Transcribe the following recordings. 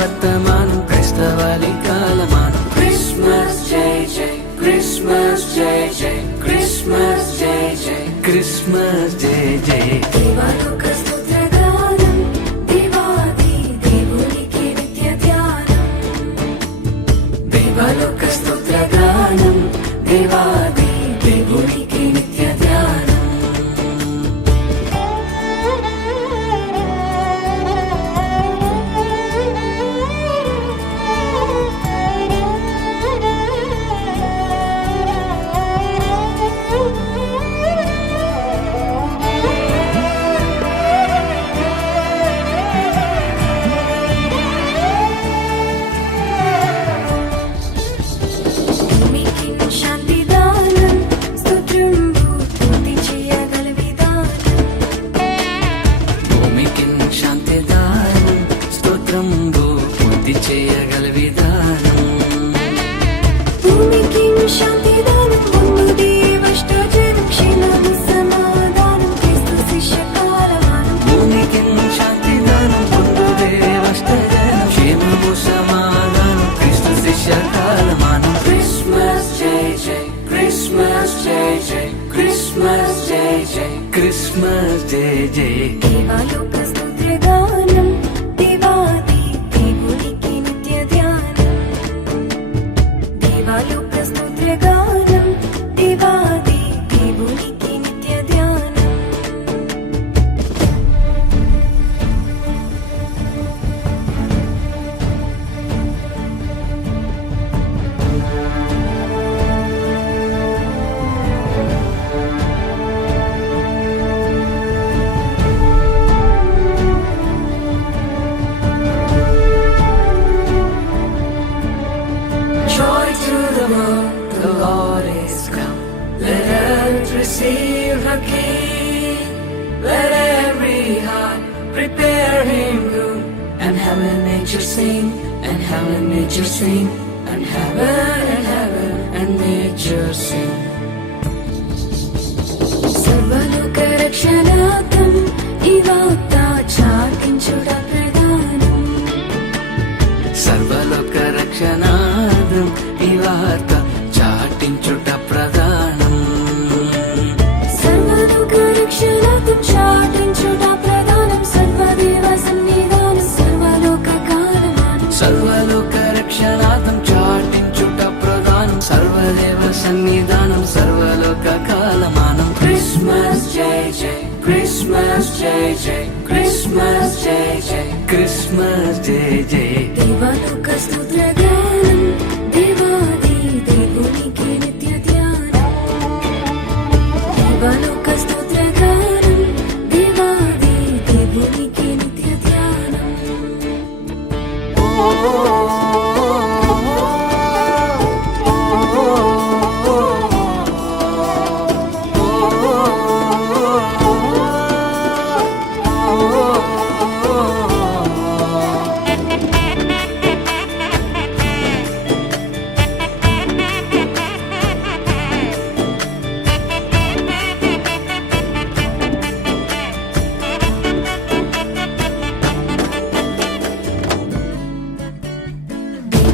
மத்தமானும் கிறிஸ்தவாலிக்கா Christmas Day Day. Kevalu Christmas Day Ganam Divat. receive her King. Let every heart prepare him room, and heaven nature sing, and heaven nature sing, and heaven and heaven and nature sing. సర్వదేవ సన్నిధానం సర్వలోక కాలమానం. Christmas జై జై Christmas జై జై Christmas జై జై. Christmas జై జై.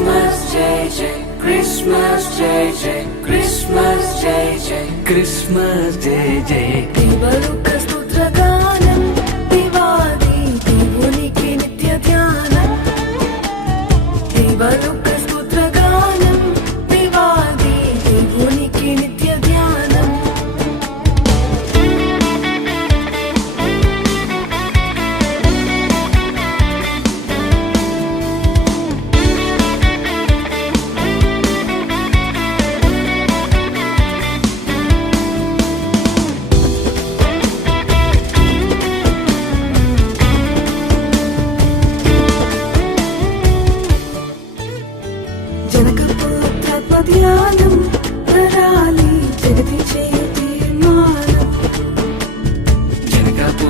Christmas JJ, Christmas JJ, Christmas JJ, Christmas JJ.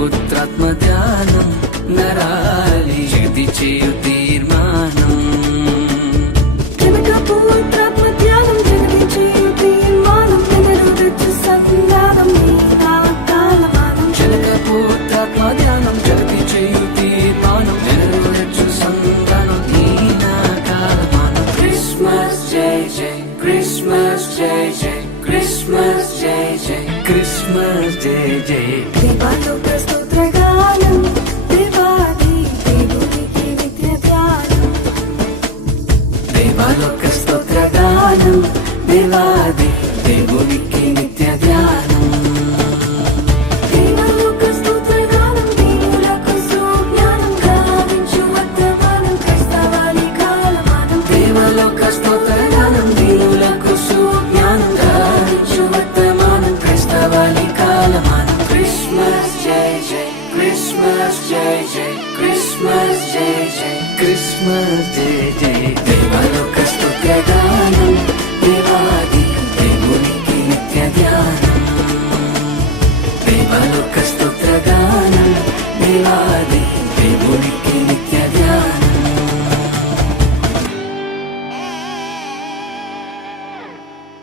పుత్రాత్మ ధ్యానం నరాలి. చేతి చేయుతి జయ జయ దేవాలు ప్రస్తుతగాలు దేవాలి దేవునికి నిత్య ధ్యానం దేవాలోక స్తోత్రగానం దేవాది దేవునికి